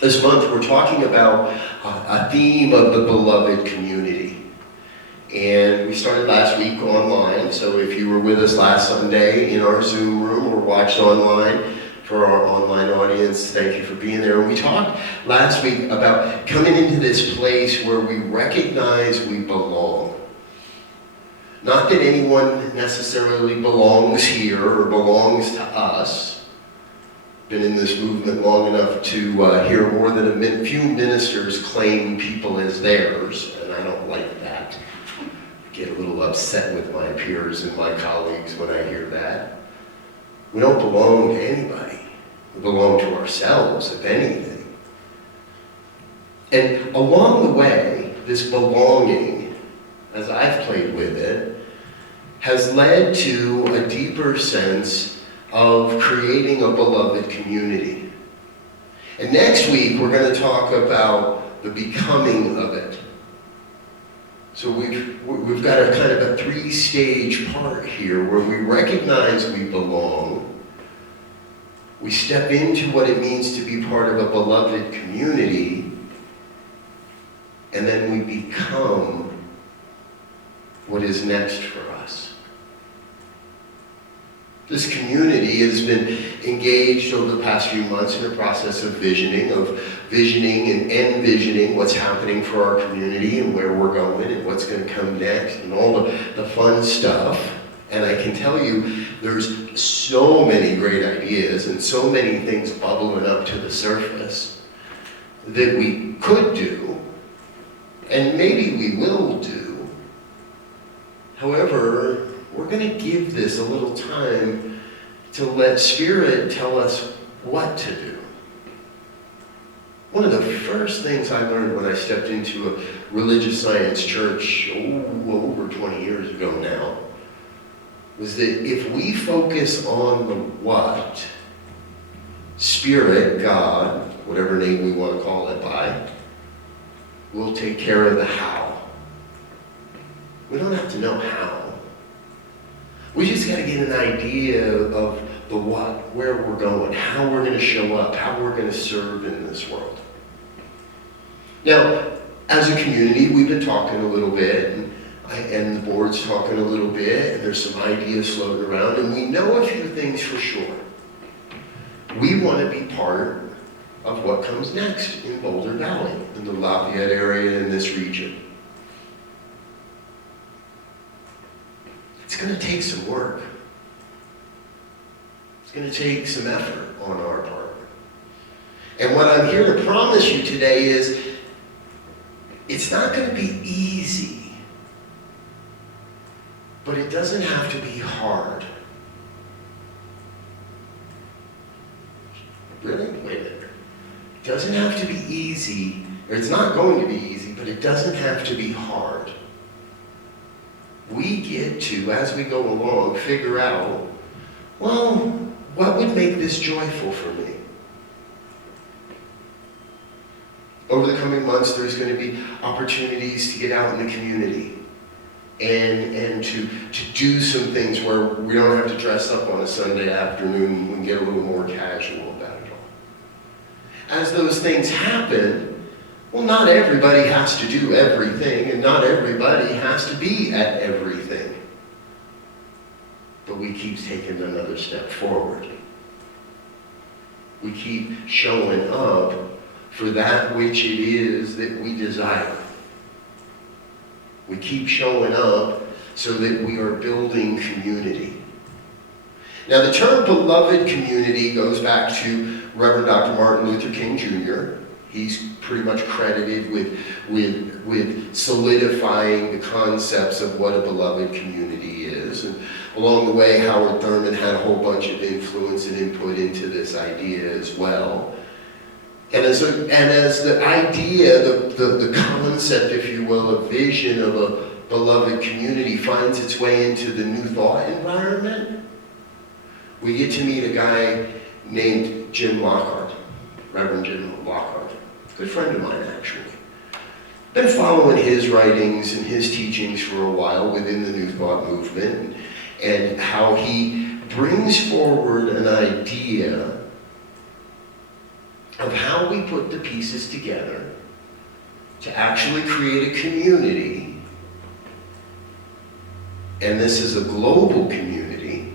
This month we're talking about a theme of the beloved community. And we started last week online, so if you were with us last Sunday in our Zoom room or watched online, for our online audience, thank you for being there. And we talked last week about coming into this place where we recognize we belong. Not that anyone necessarily belongs here or belongs to us. Been in this movement long enough to hear more than a few ministers claim people as theirs, and I don't like that. I get a little upset with my peers and my colleagues when I hear that. We don't belong to anybody. We belong to ourselves, if anything. And along the way, this belonging, as I've played with it, has led to a deeper sense of creating a beloved community. And next week, we're going to talk about the becoming of it. So we've got a kind of a three-stage part here where we recognize we belong, we step into what it means to be part of a beloved community, and then we become what is next for us. This community has been engaged over the past few months in a process of visioning and envisioning what's happening for our community and where we're going and what's going to come next and all the fun stuff. And I can tell you, there's so many great ideas and so many things bubbling up to the surface that we could do, and maybe we will do. However, we're going to give this a little time to let Spirit tell us what to do. One of the first things I learned when I stepped into a religious science church over 20 years ago now was that if we focus on the what, Spirit, God, whatever name we want to call it by, will take care of the how. We don't have to know how. We just got to get an idea of the what, where we're going, how we're going to show up, how we're going to serve in this world. Now, as a community, we've been talking a little bit, and the board's talking a little bit, and there's some ideas floating around, and we know a few things for sure. We want to be part of what comes next in Boulder Valley, in the Lafayette area, in this region. It's going to take some work. It's going to take some effort on our part. And what I'm here to promise you today is it's not going to be easy, but it doesn't have to be hard. Really? Wait a minute. It doesn't have to be easy, or it's not going to be easy, but it doesn't have to be hard. We get to, as we go along, figure out, well, what would make this joyful for me? Over the coming months, there's going to be opportunities to get out in the community and to do some things where we don't have to dress up on a Sunday afternoon. We can get a little more casual about it all. As those things happen, well, not everybody has to do everything, and not everybody has to be at everything. But we keep taking another step forward. We keep showing up for that which it is that we desire. We keep showing up so that we are building community. Now, the term beloved community goes back to Reverend Dr. Martin Luther King Jr. He's pretty much credited with solidifying the concepts of what a beloved community is. And along the way, Howard Thurman had a whole bunch of influence and input into this idea as well. And as the idea, the concept, if you will, a vision of a beloved community finds its way into the New Thought environment, we get to meet a guy named Jim Lockhart, Reverend Jim Lockhart. Good friend of mine, actually. Been following his writings and his teachings for a while within the New Thought movement, and how he brings forward an idea of how we put the pieces together to actually create a community, and this is a global community,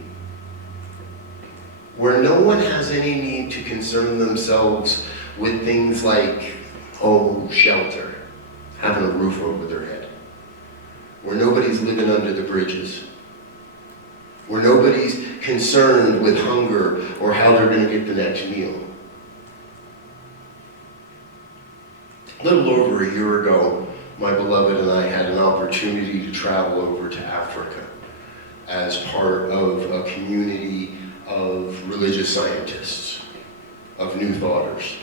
where no one has any need to concern themselves with things like home, shelter, having a roof over their head, where nobody's living under the bridges, where nobody's concerned with hunger or how they're going to get the next meal. A little over a year ago, my beloved and I had an opportunity to travel over to Africa as part of a community of religious scientists, of New Thoughters.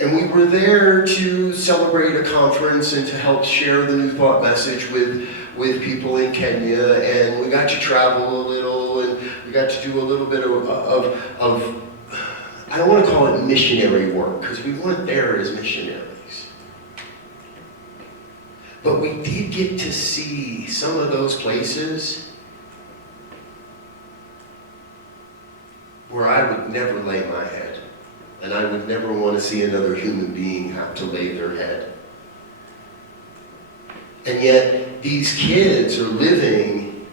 And we were there to celebrate a conference and to help share the New Thought message with people in Kenya, and we got to travel a little, and we got to do a little bit of I don't want to call it missionary work, because we weren't there as missionaries. But we did get to see some of those places where I would never lay my head, and I would never want to see another human being have to lay their head. And yet, these kids are living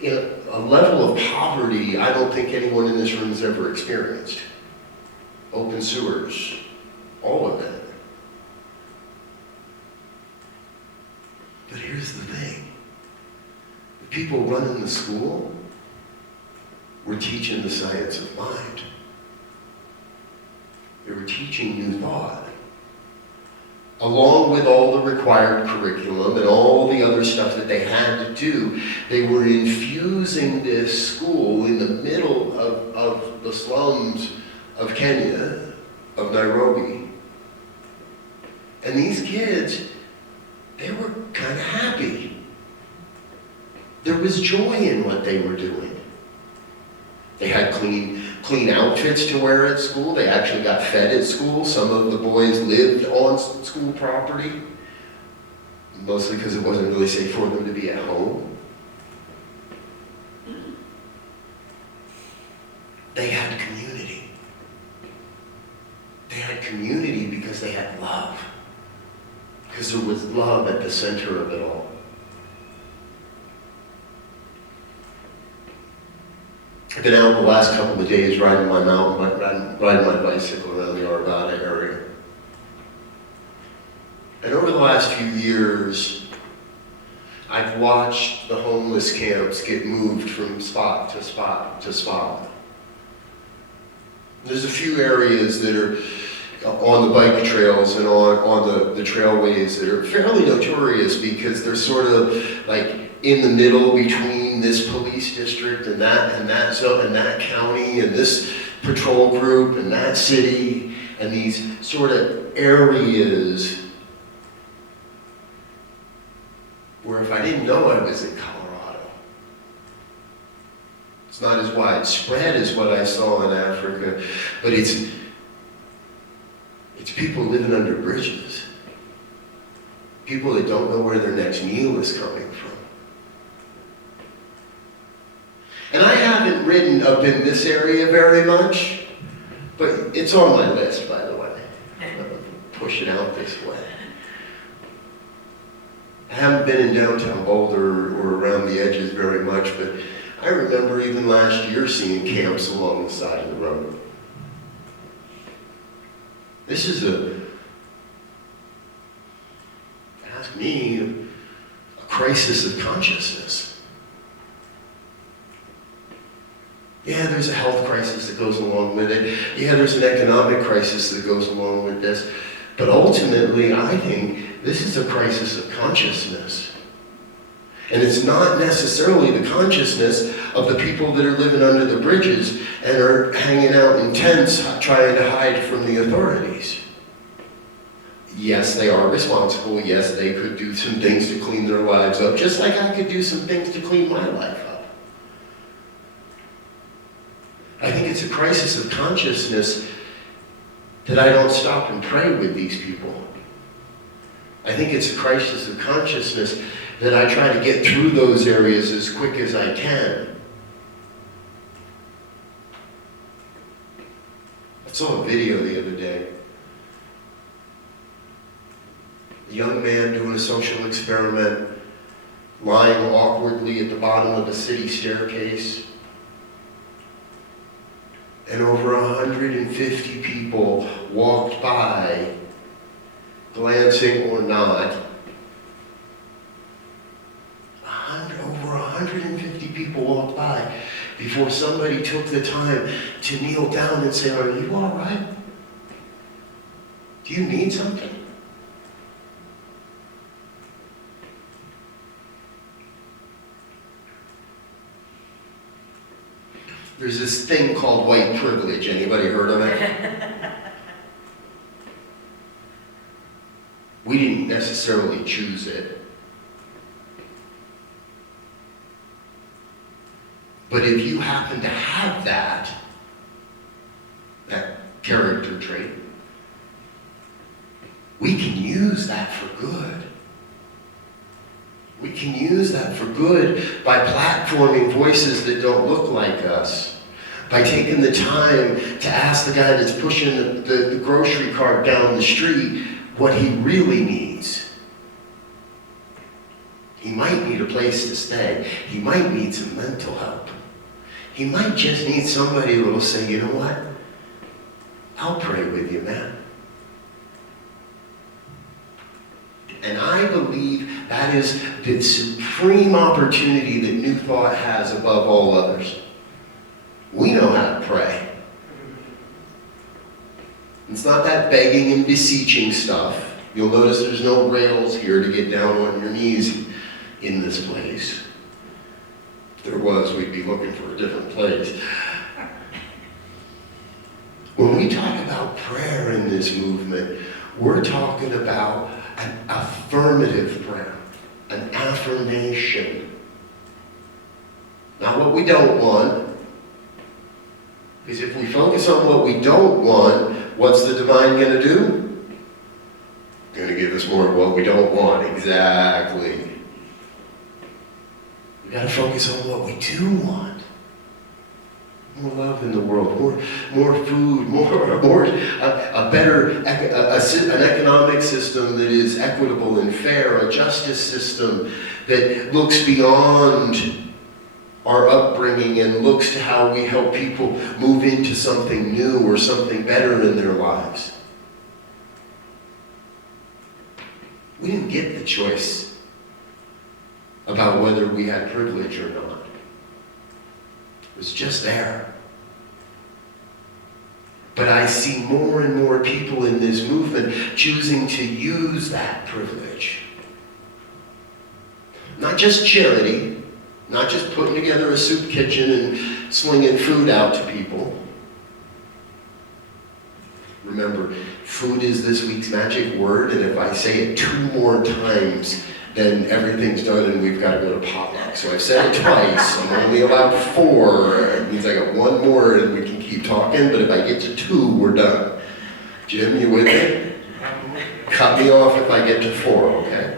in a level of poverty I don't think anyone in this room has ever experienced. Open sewers, all of it. But here's the thing. The people running the school were teaching the science of mind. They were teaching New Thought, along with all the required curriculum and all the other stuff that they had to do. They were infusing this school in the middle of the slums of Kenya, of Nairobi. And these kids, they were kind of happy. There was joy in what they were doing. They had clean outfits to wear at school. They actually got fed at school. Some of the boys lived on school property, mostly because it wasn't really safe for them to be at home. They had community. They had community because they had love. Because there was love at the center of it all. I've been out the last couple of days riding my bicycle around the Arvada area. And over the last few years, I've watched the homeless camps get moved from spot to spot to spot. There's a few areas that are on the bike trails and on the trailways that are fairly notorious because they're sort of like in the middle between this police district and that county and this patrol group and that city, and these sort of areas where if I didn't know I was in Colorado, it's not as widespread as what I saw in Africa, but it's people living under bridges. People that don't know where their next meal is coming from. And I haven't ridden up in this area very much, but it's on my list, by the way. I'm going to push it out this way. I haven't been in downtown Boulder or around the edges very much, but I remember even last year seeing camps along the side of the road. This is ask me, a crisis of consciousness. Yeah, there's a health crisis that goes along with it. Yeah, there's an economic crisis that goes along with this. But ultimately, I think this is a crisis of consciousness. And it's not necessarily the consciousness of the people that are living under the bridges and are hanging out in tents trying to hide from the authorities. Yes, they are responsible. Yes, they could do some things to clean their lives up, just like I could do some things to clean my life up. I think it's a crisis of consciousness that I don't stop and pray with these people. I think it's a crisis of consciousness that I try to get through those areas as quick as I can. saw a video the other day. A young man doing a social experiment, lying awkwardly at the bottom of the city staircase. And over 150 people walked by, glancing or not. Over 150 people walked by before somebody took the time to kneel down and say, "Are you all right? Do you need something?" There's this thing called white privilege. Anybody heard of it? We didn't necessarily choose it. But if you happen to have that character trait, we can use that for good. We can use that for good by platforming voices that don't look like us, by taking the time to ask the guy that's pushing the grocery cart down the street what he really needs. He might need a place to stay. He might need some mental help. He might just need somebody who will say, "You know what? I'll pray with you, man." And I believe that is the supreme opportunity that New Thought has above all others. We know how to pray. It's not that begging and beseeching stuff. You'll notice there's no rails here to get down on your knees in this place. If there was, we'd be looking for a different place. When we talk about prayer in this movement, we're talking about an affirmative prayer, an affirmation. Not what we don't want. Because if we focus on what we don't want, what's the divine going to do? Going to give us more of what we don't want. Exactly. We've got to focus on what we do want. More love in the world, more food, a better, an economic system that is equitable and fair, a justice system that looks beyond our upbringing and looks to how we help people move into something new or something better in their lives. We didn't get the choice about whether we had privilege or not. It was just there. But I see more and more people in this movement choosing to use that privilege. Not just charity, not just putting together a soup kitchen and slinging food out to people. Remember, food is this week's magic word, and if I say it 2 more times, then everything's done and we've got to go to potluck. So I've said it twice, I'm only allowed 4. It means I got 1 more and we can keep talking, but if I get to 2, we're done. Jim, you with me? Cut me off if I get to 4, okay?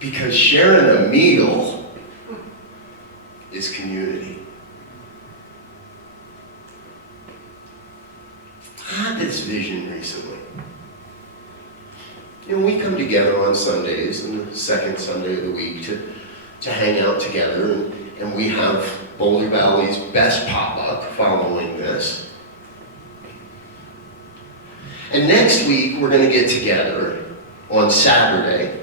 Because sharing a meal is community. I had this vision recently. You know, we come together on Sundays, and the second Sunday of the week, to hang out together, and we have Boulder Valley's best potluck following this. And next week, we're going to get together on Saturday.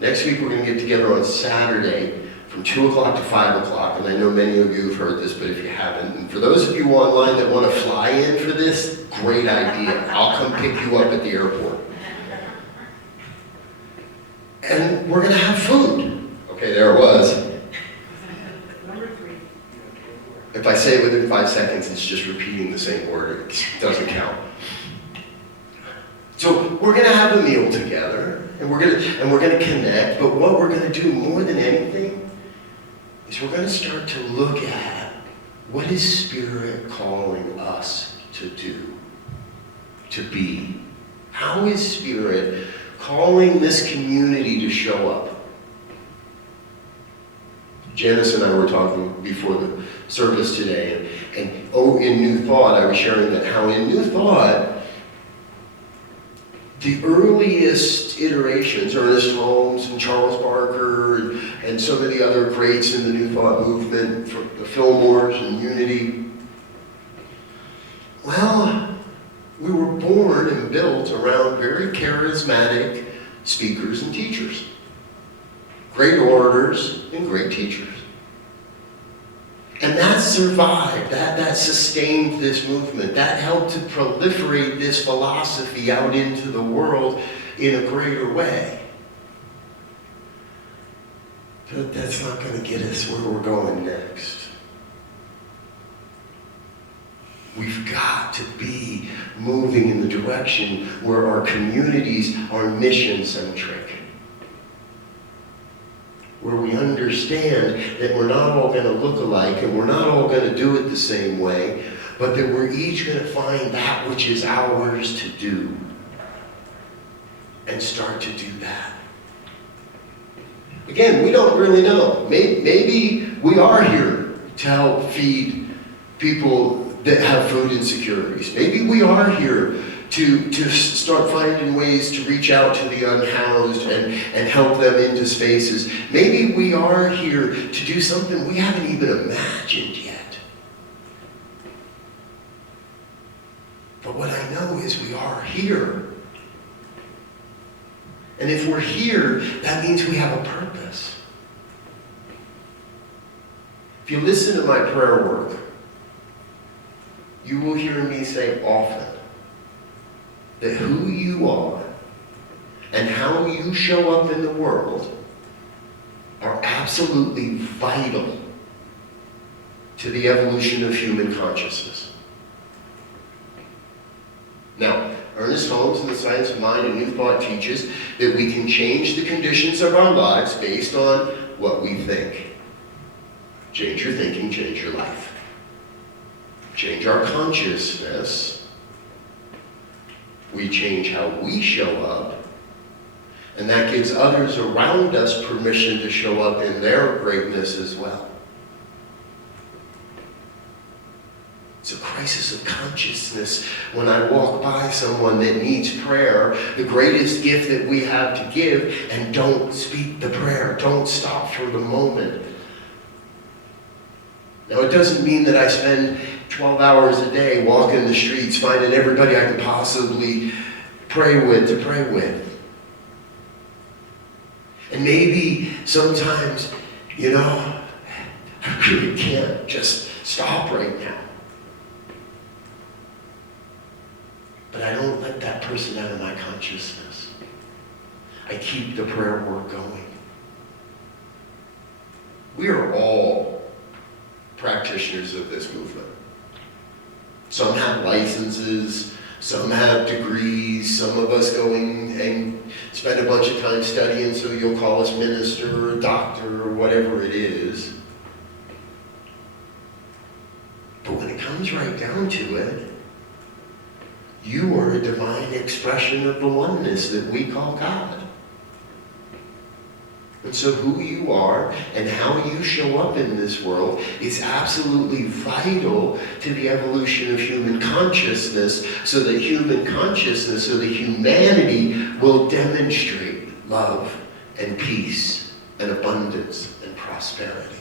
Next week, we're going to get together on Saturday from 2 o'clock to 5 o'clock, and I know many of you have heard this, but if you haven't, and for those of you online that want to fly in for this, great idea. I'll come pick you up at the airport. And we're going to have food. Okay, there it was. Number 3. If I say it within 5 seconds, it's just repeating the same word. It doesn't count. So we're going to have a meal together, and we're going to connect, but what we're going to do more than anything is we're going to start to look at what is Spirit calling us to do, to be. How is Spirit calling this community to show up? Janice and I were talking before the service today, and in New Thought, I was sharing that how in New Thought, the earliest iterations, Ernest Holmes and Charles Barker and so many other greats in the New Thought movement, the Fillmores and Unity, well, we were born and built around very charismatic speakers and teachers. Great orators and great teachers. And that survived, that sustained this movement. That helped to proliferate this philosophy out into the world in a greater way. But that's not going to get us where we're going next. We've got to be moving in the direction where our communities are mission-centric. Where we understand that we're not all going to look alike and we're not all going to do it the same way, but that we're each going to find that which is ours to do and start to do that. Again, we don't really know. Maybe we are here to help feed people that have food insecurities. Maybe we are here to start finding ways to reach out to the unhoused and help them into spaces. Maybe we are here to do something we haven't even imagined yet. But what I know is we are here. And if we're here, that means we have a purpose. If you listen to my prayer work, you will hear me say often that who you are and how you show up in the world are absolutely vital to the evolution of human consciousness. Now, Ernest Holmes in The Science of Mind and New Thought teaches that we can change the conditions of our lives based on what we think. Change your thinking, change your life. Change our consciousness. We change how we show up, and that gives others around us permission to show up in their greatness as well. It's a crisis of consciousness when I walk by someone that needs prayer, the greatest gift that we have to give, and don't speak the prayer, don't stop for the moment. Now, it doesn't mean that I spend 12 hours a day walking the streets, finding everybody I can possibly pray with to pray with. And maybe sometimes, I really can't just stop right now. But I don't let that person out of my consciousness. I keep the prayer work going. We are all practitioners of this movement. Some have licenses, some have degrees, some of us going and spend a bunch of time studying, so you'll call us minister or doctor or whatever it is. But when it comes right down to it, you are a divine expression of the oneness that we call God. And so who you are and how you show up in this world is absolutely vital to the evolution of human consciousness, so that human consciousness, so that humanity will demonstrate love and peace and abundance and prosperity.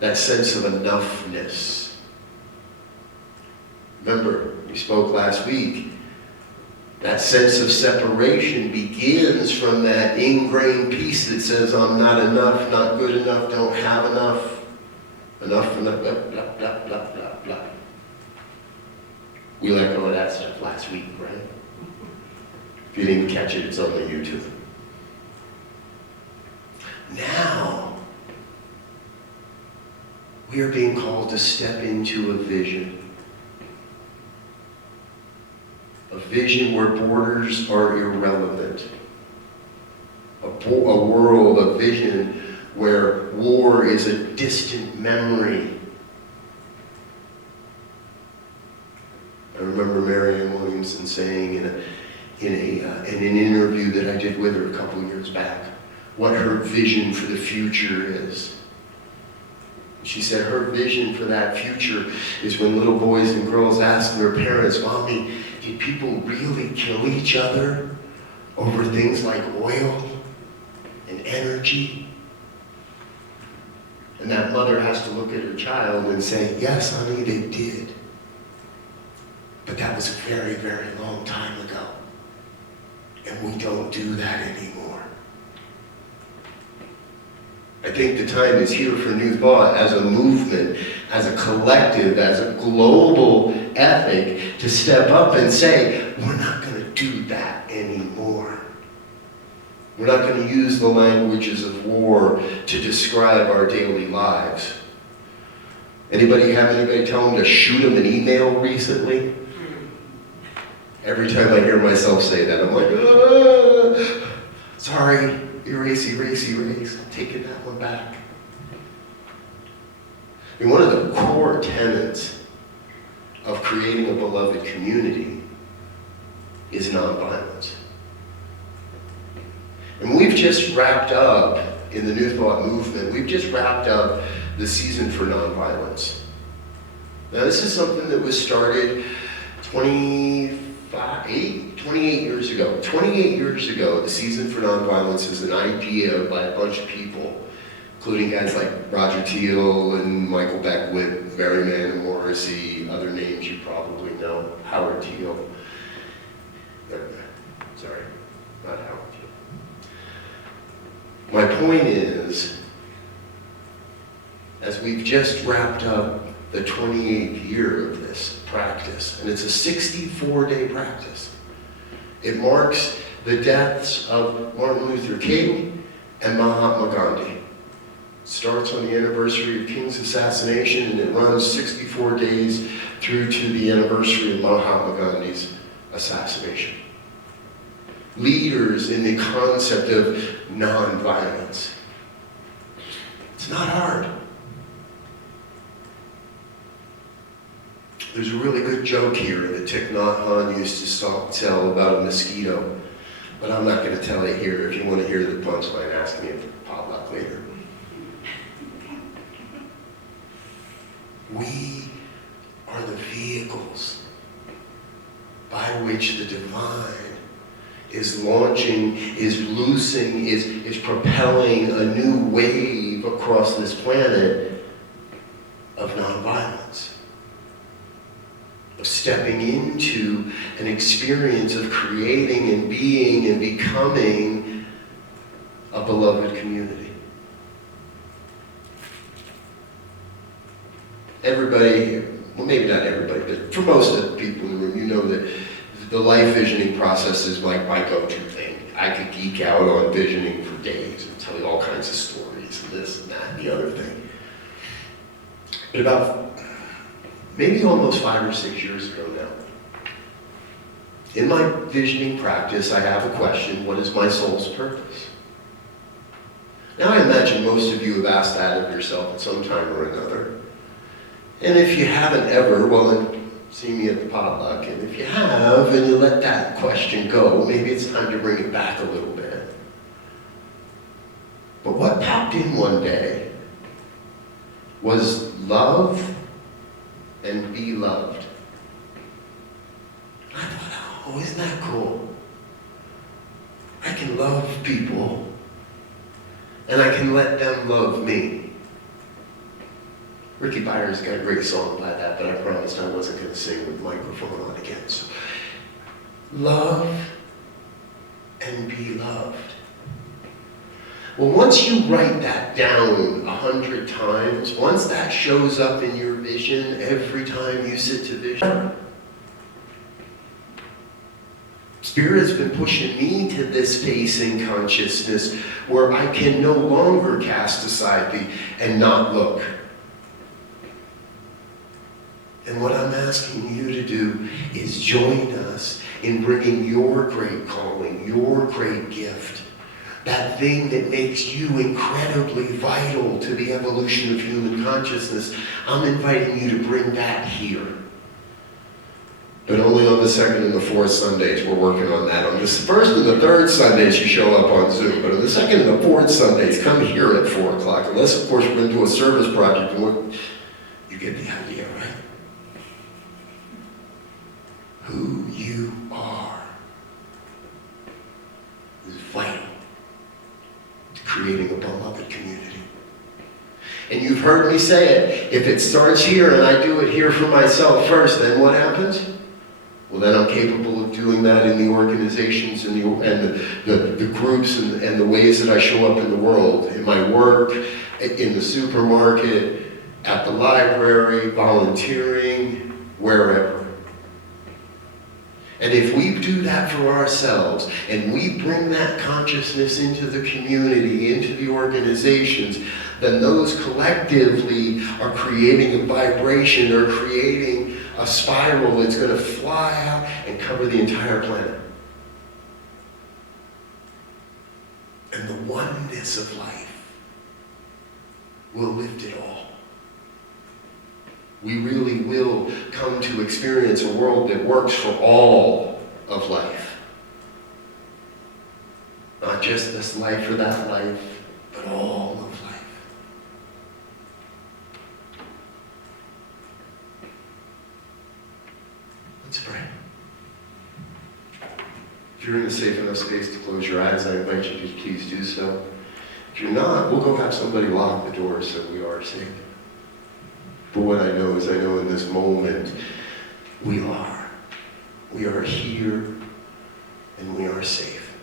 That sense of enoughness. Remember, we spoke last week. That sense of separation begins from that ingrained piece that says, I'm not enough, not good enough, don't have enough, blah, blah, blah, blah, blah, blah, blah. We let go of that stuff last week, right? If you didn't catch it, it's on the YouTube. Now, we are being called to step into a vision. A vision where borders are irrelevant. A world, a vision where war is a distant memory. I remember Marianne Williamson saying in an interview that I did with her a couple of years back, what her vision for the future is. She said her vision for that future is when little boys and girls ask their parents, Mommy, did people really kill each other over things like oil and energy? And that mother has to look at her child and say, yes, honey, they did. But that was a very, very long time ago. And we don't do that anymore. I think the time is here for New Thought as a movement, as a collective, as a global ethic to step up and say, we're not going to do that anymore. We're not going to use the languages of war to describe our daily lives. Anybody have anybody tell them to shoot them an email recently? Every time I hear myself say that, I'm like, sorry, erase. I'm taking that one back. And one of the core tenets of creating a beloved community is nonviolence. And we've just wrapped up, in the New Thought movement, we've just wrapped up the season for nonviolence. Now this is something that was started 28 years ago. 28 years ago, the Season for Nonviolence is an idea by a bunch of people, including guys like Roger Teal and Michael Beckwith, Merriman and Morrissey, other names you probably know, Howard Teal. Sorry, not Howard Teal. My point is, as we've just wrapped up the 28th year of this practice, and it's a 64-day practice. It marks the deaths of Martin Luther King and Mahatma Gandhi. It starts on the anniversary of King's assassination, and it runs 64 days through to the anniversary of Mahatma Gandhi's assassination. Leaders in the concept of nonviolence. It's not hard. There's a really good joke here that Thich Nhat Hanh used to tell about a mosquito, but I'm not going to tell it here. If you want to hear the punchline, ask me at the potluck later. We are the vehicles by which the divine is launching, is loosing, is propelling a new wave across this planet of nonviolence. Of stepping into an experience of creating and being and becoming a beloved community. Everybody, well maybe not everybody, but for most of the people in the room, you know that the life visioning process is like my go-to thing. I could geek out on visioning for days and tell you all kinds of stories and this and that and the other thing. But about maybe almost 5 or 6 years ago now, in my visioning practice, I have a question: what is my soul's purpose? Now I imagine most of you have asked that of yourself at some time or another. And if you haven't ever, well then see me at the potluck. And if you have, and you let that question go, maybe it's time to bring it back a little bit. But what popped in one day was love and be loved. I thought, oh, isn't that cool? I can love people, and I can let them love me. Ricky Byers got a great song by that, but I promised I wasn't going to sing with the microphone on again. So, love and be loved. Well, once you write that down 100 times, once that shows up in your vision every time you sit to vision, Spirit's been pushing me to this space in consciousness where I can no longer cast aside the and not look. And what I'm asking you to do is join us in bringing your great calling, your great gift, that thing that makes you incredibly vital to the evolution of human consciousness. I'm inviting you to bring that here. But only on the second and the fourth Sundays we're working on that. On the first and the third Sundays you show up on Zoom, but on the second and the fourth Sundays, come here at 4 o'clock. Unless, of course, we're going to do a service project. And you get the idea, right? Who you are is vital to creating a beloved community. And you've heard me say it. If it starts here and I do it here for myself first, then what happens? Well, then I'm capable of doing that in the organizations and the groups and the ways that I show up in the world, in my work, in the supermarket, at the library, volunteering, wherever. And if we do that for ourselves, and we bring that consciousness into the community, into the organizations, then those collectively are creating a vibration, or creating a spiral that's going to fly out and cover the entire planet. And the oneness of life will lift it all. We really will come to experience a world that works for all of life. Not just this life or that life, but all of life. Let's pray. If you're in a safe enough space to close your eyes, I invite you to please do so. If you're not, we'll go have somebody lock the door so we are safe. But what I know is, I know in this moment, we are. We are here, and we are safe.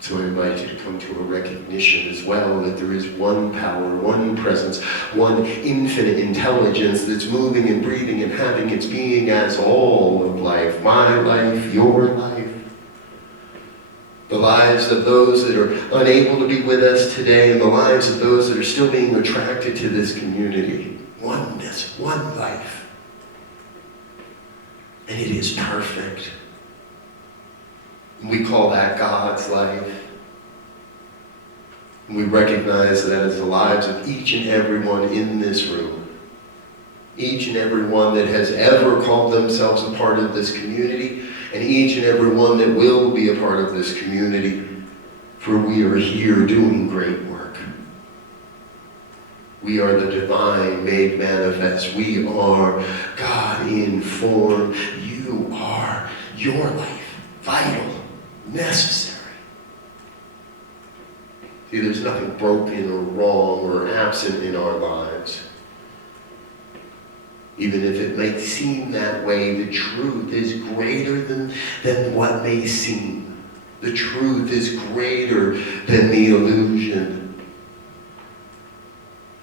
So I invite you to come to a recognition as well that there is one power, one presence, one infinite intelligence that's moving and breathing and having its being as all of life. My life, your life. The lives of those that are unable to be with us today, and the lives of those that are still being attracted to this community. Oneness, one life. And it is perfect. We call that God's life. And we recognize that as the lives of each and every one in this room. Each and every one that has ever called themselves a part of this community, and each and every one that will be a part of this community, for we are here doing great work. We are the divine made manifest. We are God in form. You are your life, vital, necessary. See, there's nothing broken or wrong or absent in our lives. Even if it may seem that way, the truth is greater than what may seem. The truth is greater than the illusion.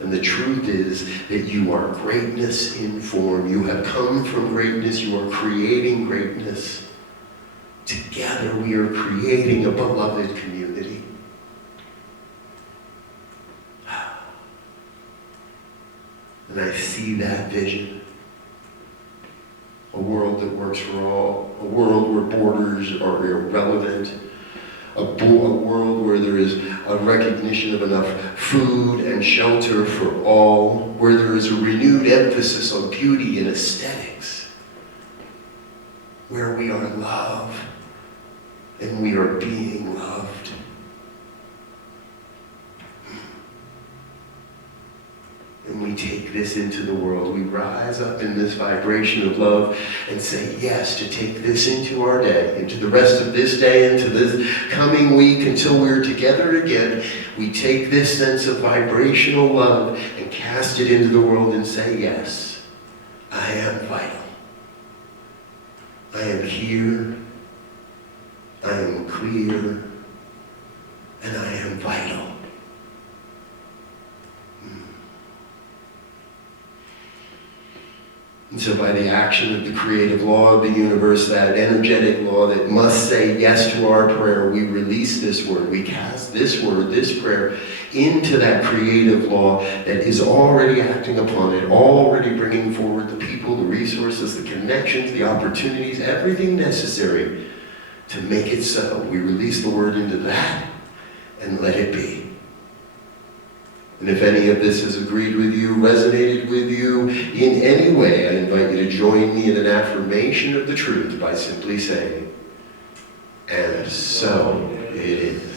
And the truth is that you are greatness in form. You have come from greatness. You are creating greatness. Together we are creating a beloved community. And I see that vision. A world that works for all. A world where borders are irrelevant. A world where there is a recognition of enough food and shelter for all. Where there is a renewed emphasis on beauty and aesthetics. Where we are loved and we are being loved. And we take this into the world. We rise up in this vibration of love and say yes to take this into our day, into the rest of this day, into this coming week until we're together again. We take this sense of vibrational love and cast it into the world and say yes, I am vital. I am here. I am clear. And I am vital. And so by the action of the creative law of the universe, that energetic law that must say yes to our prayer, we release this word. We cast this word, this prayer, into that creative law that is already acting upon it, already bringing forward the people, the resources, the connections, the opportunities, everything necessary to make it so. We release the word into that and let it be. And if any of this has agreed with you, resonated with you in any way, I invite you to join me in an affirmation of the truth by simply saying, and so it is.